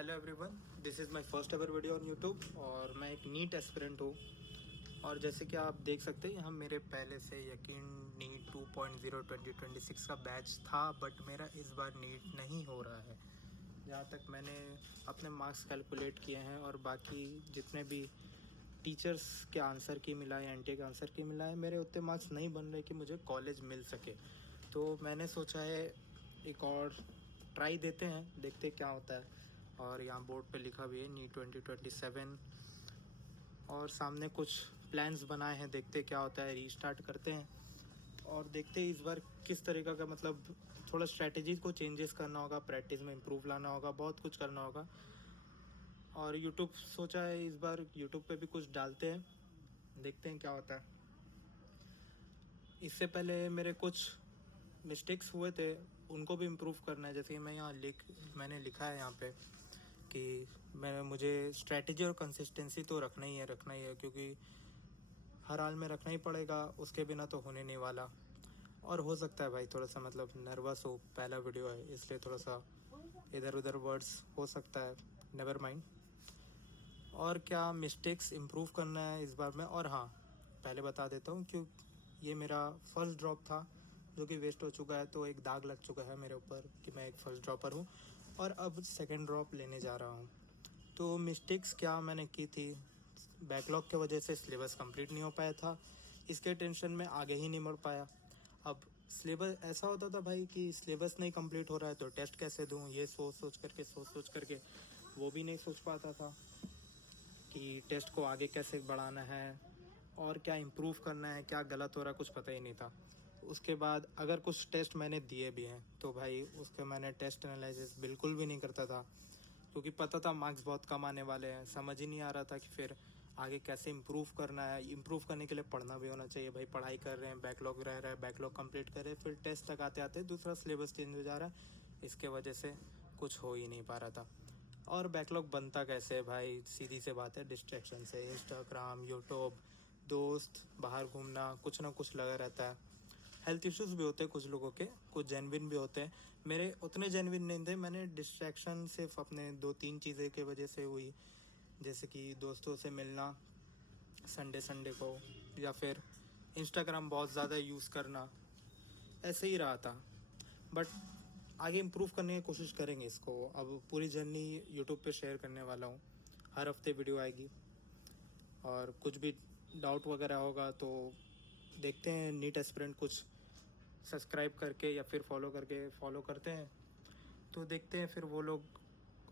Hello everyone, this is my first ever video on YouTube और मैं एक NEET aspirant हूँ। और जैसे कि आप देख सकते हैं यहाँ मेरे पहले से यकीन नीट 2.0 2026 का बैच था, बट मेरा इस बार नीट नहीं हो रहा है। जहाँ तक मैंने अपने मार्क्स कैलकुलेट किए हैं और बाकी जितने भी टीचर्स के आंसर की मिला है, एनटीए के आंसर की मिला है, मेरे उतने मार्क्स नहीं बन रहे कि मुझे कॉलेज मिल सके। तो मैंने सोचा है एक और ट्राई देते हैं, देखते क्या होता है। और यहाँ बोर्ड पे लिखा भी है नीट 2027 और सामने कुछ प्लान्स बनाए हैं, देखते क्या होता है। रीस्टार्ट करते हैं और देखते हैं इस बार किस तरीक़ा का, मतलब थोड़ा स्ट्रैटेजीज को चेंजेस करना होगा, प्रैक्टिस में इम्प्रूव लाना होगा, बहुत कुछ करना होगा। और यूट्यूब सोचा है इस बार यूट्यूब पे भी कुछ डालते हैं, देखते हैं क्या होता है। इससे पहले मेरे कुछ मिस्टेक्स हुए थे, उनको भी इम्प्रूव करना है। जैसे मैं यहाँ मैंने लिखा है यहाँ पे कि मुझे स्ट्रैटेजी और कंसिस्टेंसी तो रखना ही है, क्योंकि हर हाल में रखना ही पड़ेगा, उसके बिना तो होने नहीं वाला। और हो सकता है भाई थोड़ा सा मतलब नर्वस हो, पहला वीडियो है इसलिए थोड़ा सा इधर उधर वर्ड्स हो सकता है, नेवर माइंड। और क्या मिस्टेक्स इम्प्रूव करना है इस बार में। और हाँ, पहले बता देता हूँ क्यों ये मेरा फर्स्ट ड्रॉप था जो कि वेस्ट हो चुका है, तो एक दाग लग चुका है मेरे ऊपर कि मैं एक फ़र्स्ट ड्रॉपर हूँ और अब सेकंड ड्रॉप लेने जा रहा हूँ। तो मिस्टेक्स क्या मैंने की थी, बैकलॉग के वजह से सिलेबस कंप्लीट नहीं हो पाया था, इसके टेंशन में आगे ही नहीं बढ़ पाया। अब सिलेबस ऐसा होता था भाई कि सिलेबस नहीं कंप्लीट हो रहा है तो टेस्ट कैसे दूँ, ये सोच सोच करके वो भी नहीं सोच पाता था कि टेस्ट को आगे कैसे बढ़ाना है और क्या इम्प्रूव करना है, क्या गलत हो रहा है, कुछ पता ही नहीं था। उसके बाद अगर कुछ टेस्ट मैंने दिए भी हैं तो भाई उसके मैंने टेस्ट एनालिसिस बिल्कुल भी नहीं करता था, क्योंकि पता था मार्क्स बहुत कम आने वाले हैं। समझ ही नहीं आ रहा था कि फिर आगे कैसे इम्प्रूव करना है। इम्प्रूव करने के लिए पढ़ना भी होना चाहिए भाई, पढ़ाई कर रहे हैं, बैकलॉग रह रहा है, बैकलॉग कंप्लीट कर रहे हैं, फिर टेस्ट तक आते आते दूसरा सिलेबस चेंज हो जा रहा है, इसके वजह से कुछ हो ही नहीं पा रहा था। और बैकलॉग बनता कैसे है भाई, सीधी सी बात है, डिस्ट्रैक्शन से। इंस्टाग्राम, यूट्यूब, दोस्त, बाहर घूमना, कुछ ना कुछ लगा रहता है। हेल्थ इश्यूज़ भी होते हैं कुछ लोगों के, कुछ जेन्युइन भी होते हैं। मेरे उतने जेन्युइन नहीं थे, मैंने डिस्ट्रैक्शन सिर्फ अपने 2-3 चीज़ें की वजह से हुई, जैसे कि दोस्तों से मिलना संडे को, या फिर इंस्टाग्राम बहुत ज़्यादा यूज़ करना, ऐसे ही रहा था। बट आगे इम्प्रूव करने की कोशिश करेंगे इसको। अब पूरी जर्नी यूट्यूब पे शेयर करने वाला हूँ, हर हफ्ते वीडियो आएगी। और कुछ भी डाउट वगैरह होगा तो देखते हैं, नीट एस्पिरेंट कुछ सब्सक्राइब करके या फिर फॉलो करते हैं तो देखते हैं फिर वो लोग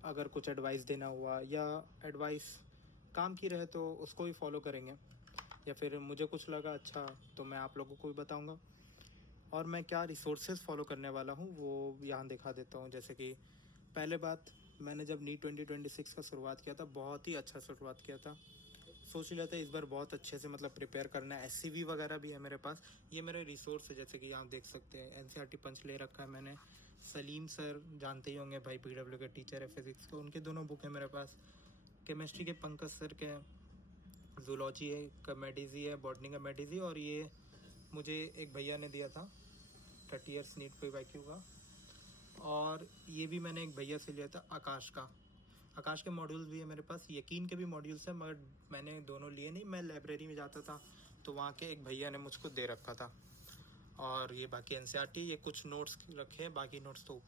अगर कुछ एडवाइस देना हुआ या एडवाइस काम की रहे तो उसको भी फॉलो करेंगे, या फिर मुझे कुछ लगा अच्छा तो मैं आप लोगों को भी बताऊंगा। और मैं क्या रिसोर्सेज फॉलो करने वाला हूँ वो यहाँ दिखा देता हूँ। जैसे कि पहले बात, मैंने जब नीट 2026 का शुरुआत किया था, बहुत ही अच्छा शुरुआत किया था। सोच लिया था इस बार बहुत अच्छे से मतलब प्रिपेयर करना है। एससीवी वगैरह भी है मेरे पास, ये मेरे रिसोर्स है। जैसे कि आप देख सकते हैं एनसीईआरटी पंच ले रखा है मैंने। सलीम सर जानते ही होंगे भाई, पीडब्ल्यू के टीचर है फिज़िक्स के, उनके दोनों बुक है मेरे पास। केमिस्ट्री के पंकज सर के, जूलॉजी है का मेडिजी है, बॉटनी का मेडिजी। और ये मुझे एक भैया ने दिया था 30 ईयर्स नीट PYQ का। और ये भी मैंने एक भैया से लिया था आकाश के मॉड्यूल्स भी है मेरे पास, यकीन के भी मॉड्यूल्स हैं, मगर मैंने दोनों लिए नहीं। मैं लाइब्रेरी में जाता था तो वहाँ के एक भैया ने मुझको दे रखा था। और ये बाकी एनसीईआरटी, ये कुछ नोट्स रखे हैं, बाकी नोट्स तो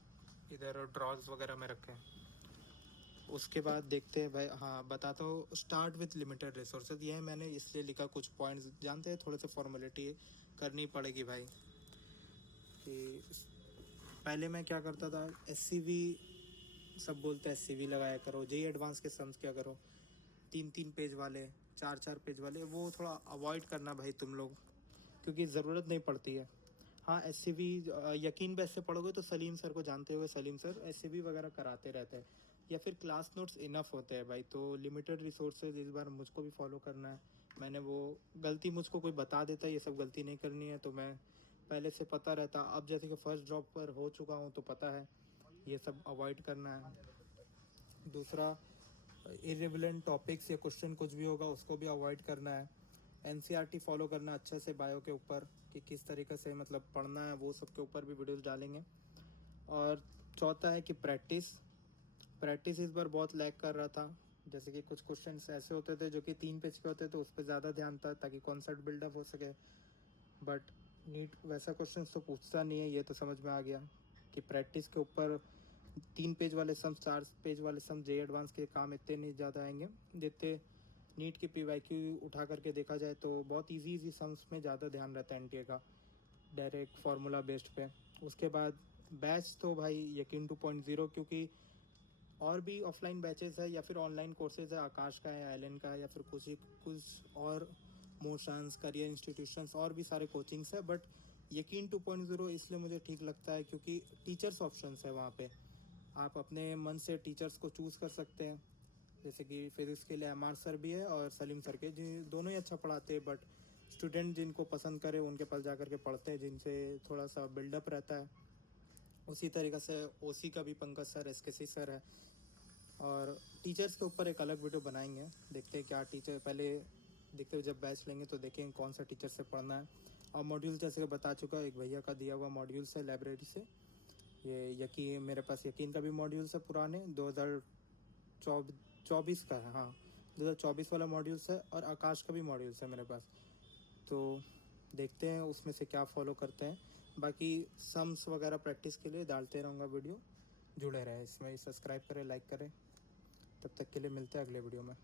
इधर ड्रॉज वगैरह में रखे हैं। उसके बाद देखते हैं भाई, हाँ बताता हूँ। स्टार्ट विथ लिमिटेड रिसोर्सेज, ये मैंने इसलिए लिखा, कुछ पॉइंट्स जानते हैं, थोड़े से फॉर्मेलिटी करनी पड़ेगी भाई। कि पहले मैं क्या करता था, एससीवी सब बोलते हैं एससीवी लगाया करो, जेई एडवांस के सम्स क्या करो, 3-3 पेज वाले, 4-4 पेज वाले, वो थोड़ा अवॉइड करना भाई तुम लोग, क्योंकि ज़रूरत नहीं पड़ती है। हाँ एससीवी यकीन पे ऐसे पढ़ोगे तो सलीम सर को जानते हुए, सलीम सर एससीवी वगैरह कराते रहते हैं, या फिर क्लास नोट्स इनफ होते हैं भाई। तो लिमिटेड रिसोर्सेज इस बार मुझको भी फॉलो करना है। मैंने वो गलती, मुझको कोई बता देता ये सब गलती नहीं करनी है तो मैं पहले से पता रहता। अब जैसे कि फर्स्ट ड्रॉप पर हो चुका हूँ तो पता है ये सब अवॉइड करना है। दूसरा, इरेलेवेंट टॉपिक्स या क्वेश्चन कुछ भी होगा उसको भी अवॉइड करना है। एनसीईआरटी फॉलो करना अच्छे से, बायो के ऊपर कि किस तरीके से मतलब पढ़ना है, वो सब के ऊपर भी वीडियोस डालेंगे। और चौथा है कि प्रैक्टिस प्रैक्टिस इस बार बहुत लैग कर रहा था, जैसे कि कुछ क्वेश्चंस ऐसे होते थे जो कि 3 पेज के होते थे, उस पर ज़्यादा ध्यान था ताकि कॉन्सेप्ट बिल्डअप हो सके। बट नीट वैसा क्वेश्चंस तो पूछता नहीं है, ये तो समझ में आ गया कि प्रैक्टिस के ऊपर 3 पेज वाले सम, 4 पेज वाले सम जे एडवांस के काम इतने नहीं ज़्यादा आएंगे जितने नीट की PYQ उठा करके देखा जाए तो बहुत इजी सम्स में ज़्यादा ध्यान रहता है NTA का, डायरेक्ट फार्मूला बेस्ड पे। उसके बाद बैच तो भाई यकीन 2.0, क्योंकि और भी ऑफलाइन बैचेस है या फिर ऑनलाइन कोर्सेज है, आकाश का है, आइलैंड का है, या फिर कुछ और मोशंस, करियर इंस्टीट्यूशंस, और भी सारे कोचिंग्स है। बट यकीन 2.0 इसलिए मुझे ठीक लगता है क्योंकि टीचर्स ऑप्शंस है वहाँ पे, आप अपने मन से टीचर्स को चूज़ कर सकते हैं। जैसे कि फिजिक्स के लिए MR सर भी है और सलीम सर के, जिन दोनों ही अच्छा पढ़ाते हैं, बट स्टूडेंट जिनको पसंद करे उनके पास जा करके पढ़ते हैं, जिनसे थोड़ा सा बिल्डअप रहता है। उसी तरीक़े से OC का भी पंकज सर, SKC सर है। और टीचर्स के ऊपर एक अलग वीडियो बनाएंगे, देखते हैं क्या टीचर, पहले देखते हुए जब बैच लेंगे तो देखेंगे कौन सा टीचर से पढ़ना है। और मॉड्यूल जैसे बता चुका, एक भैया का दिया हुआ मॉड्यूल्स है लाइब्रेरी से, ये यकीन, मेरे पास यकीन का भी मॉड्यूल्स है पुराने 2024 का है, हाँ 2024 वाला मॉड्यूल्स है, और आकाश का भी मॉड्यूल्स है मेरे पास। तो देखते हैं उसमें से क्या फॉलो करते हैं। बाकी सम्स वगैरह प्रैक्टिस के लिए डालते रहूँगा वीडियो, जुड़े रहे इसमें, सब्सक्राइब करें, लाइक करें। तब तक के लिए मिलते हैं अगले वीडियो में।